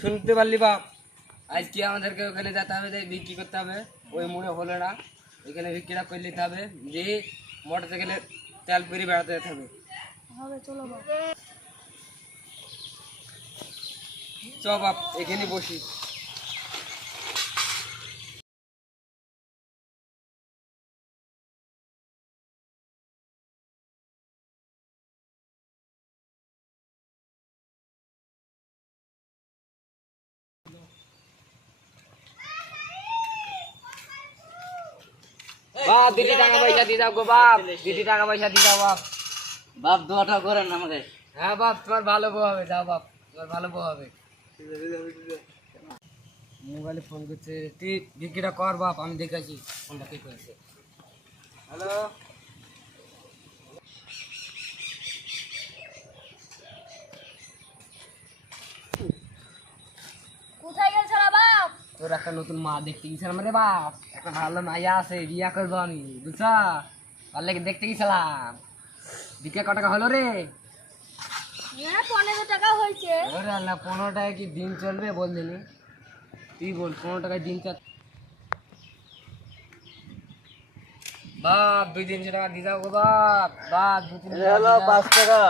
শুনতে পারলি বাপ, আজকে আমাদেরকে ওখানে যেতে হবে, বিক্রি করতে হবে। ওই মনে হলো না, ওইখানে বিক্রিটা করে নিতে হবে, যে মোটর সাইকেলে তেল পুরি বেড়াতে যেতে হবে। চলো বাপ। চ বাপ, এখানে বসি। বাপ দিদি টাকা পয়সা দিয়ে যাও গো বাপ, দিদি টাকা পয়সা দিয়ে যাও বাপ। বাপ দোয়াটা করেন আমাকে। হ্যাঁ বাপ, তোমার ভালো বউ হবে, যাও বাপ, তোমার ভালো বউ হবে। মোবাইলে ফোন করছে, তুই বিক্রিটা কর বাপ, আমি দেখেছি ফোনটা কে করেছে। হ্যালো, কোথায় গেছিল বাপ? তোর একটা নতুন মা দেখতে গেছিলাম রে বাপ, একটা ভালো মাইয়া আছে, বিয়া করবো আমি, বুঝছ? তার লেগে দেখতে গেছিলাম। বিক্রি ক টাকা হলো রে? হ্যাঁ 15 টাকা হয়েছে। ওরে আল্লাহ, 15 টাকায় কি দিন চলবে বলছিনি? তুই বল, 15 টাকায় দিন চল। বাপ 200-300 টাকা দিয়ে যাও গো বাপ, বাপ 2-3 হ্যালো 5 টাকা।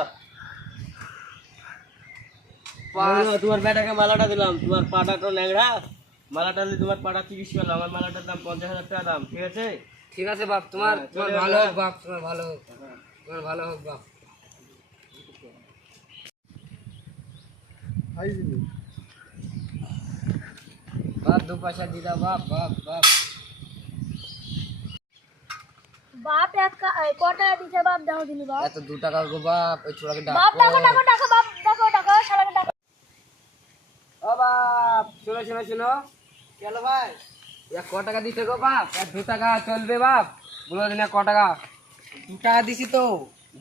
পাঁচ। তোমার বেটাকে মালাটা দিলাম, তোমার পাটা তো ল্যাংড়া, মালাটা নিলে তোমার পাটা 30 পেলাম, আমার মালাটার দাম 50,000 টাকা দাম, ঠিক আছে? ঠিক আছে বাপ, তোমার হ্যাঁ, তোমার চলে ভালো যাবে। হোক বাপ, তোমার ভালো হোক, তোমার ভালো হোক বাপ। বাপ 2 পয়সা দিয়ে দাও বাপ, বাপ বাপ। বাপ ক টাকা দিছে বাপ? দেখো দিনি বাপ। এত 2 টাকা গো বাপ, ওই ছোড়াকে বাপ ডাকো। ডাকো বাপ, ডাকো শালাকে ডাকো। ও বাপ, শোনো শোনো শোনো, কেন ভাই? ক টাকা দিছে গো বাপ? 2 টাকা চলবে বাপ, বলো দিনা ক টাকা? 2 টাকা দিছি তো।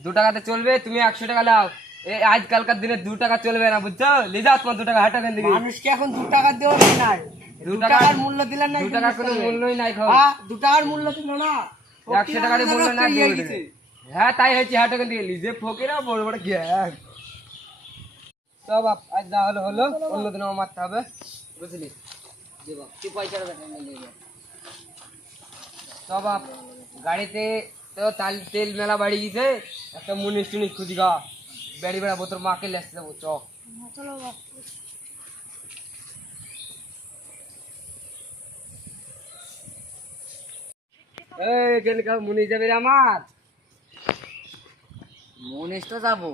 2 টাকাতে চলবে, তুমি 100 টাকা নাও। এই আজকালকার দিনে 2 টাকা চলবে না, বুঝছো? লে যাও তোমার 2 টাকা হাটা কেন দিকে। মানুষকে এখন 2 টাকা দেওয়া নাই। 2 টাকার মূল্য দিলেন না। 2 টাকার কোনো মূল্যই নাই। খাও 2 টাকার মূল্য দিল না। 100 টাকার মূল্য না দিয়ে দিছে। হ্যাঁ তাই হয়েছে, হাটা কেন দিয়ে লিজে ফকিরা বড় বড় গ্যাং। তো বাপ, আজ যা হলো হলো, অন্যদিন আমার মারতে হবে, বুঝলি? দে বাপ, তুই পয়সাটা দেখা নিয়ে নে। তো বাপ, গাড়িতে তো তেল মেলা বাড়ি গেছে, একটা মুনিশ টুনিশ খুঁজি গা, বেড়ি বেড়াবো, তোর মাকে লেসতে যাবো, চ। চলো বাপ। এই এখানে কাউ মুনিশ যাবে রে আমার? মনীষ তো যাবো,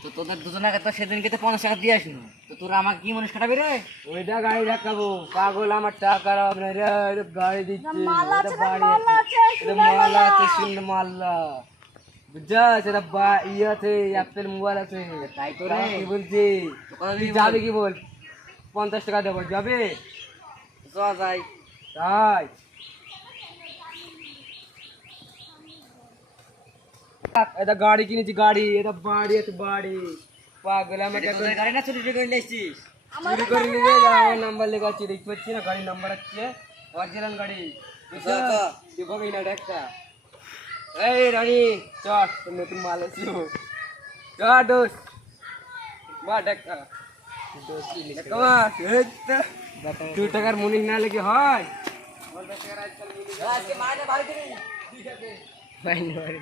তো তোদের দুজনাকে তো সেদিনকে তো 50 টাকা দিয়ে আসলো, তো তোরা আমাকে কি মনীষ খাটাবি রে? ওইটা গাড়ি দেখাবো পাগল, আমার টাকা আপনার গাড়ি দিচ্ছে, মাল আছে, এটা বাড়ি মাল আছে, এটা মালা আছে, শূন্য মাল্লা, বুঝছা? সেটা ইয়ে আছে, অ্যাপেল মোবাইল আছে। তাই তো তোরা রে। কি বলছি? তো কথা তুই দিবি যাবে বল। কি বল? 50 টাকা দেবো, যাবে? চ যাই। তাই এটা গাড়ি কিনেছি, গাড়ি, এটা বাড়ি আছে, বাড়ি। পাগল আমাকে তোদের গাড়ি না চুরি করে নিয়ে এসছিস? চুরি করে নিয়ে আমার নাম্বার লেখা আছে, দেখতে পাচ্ছি না গাড়ির নাম্বার আছে, অরিজিনাল গাড়ি, বুঝছো? তুই বলবি না একটা। এই রানী চট, তোর নতুন মাল এসেছিল, চট দোষ বা দেখা 2 টাকার মুনিশ না লেগে হয়। 50 টাকার আজকাল মুনিশ আজকে মাইনে ভালো দিবি। বাইরে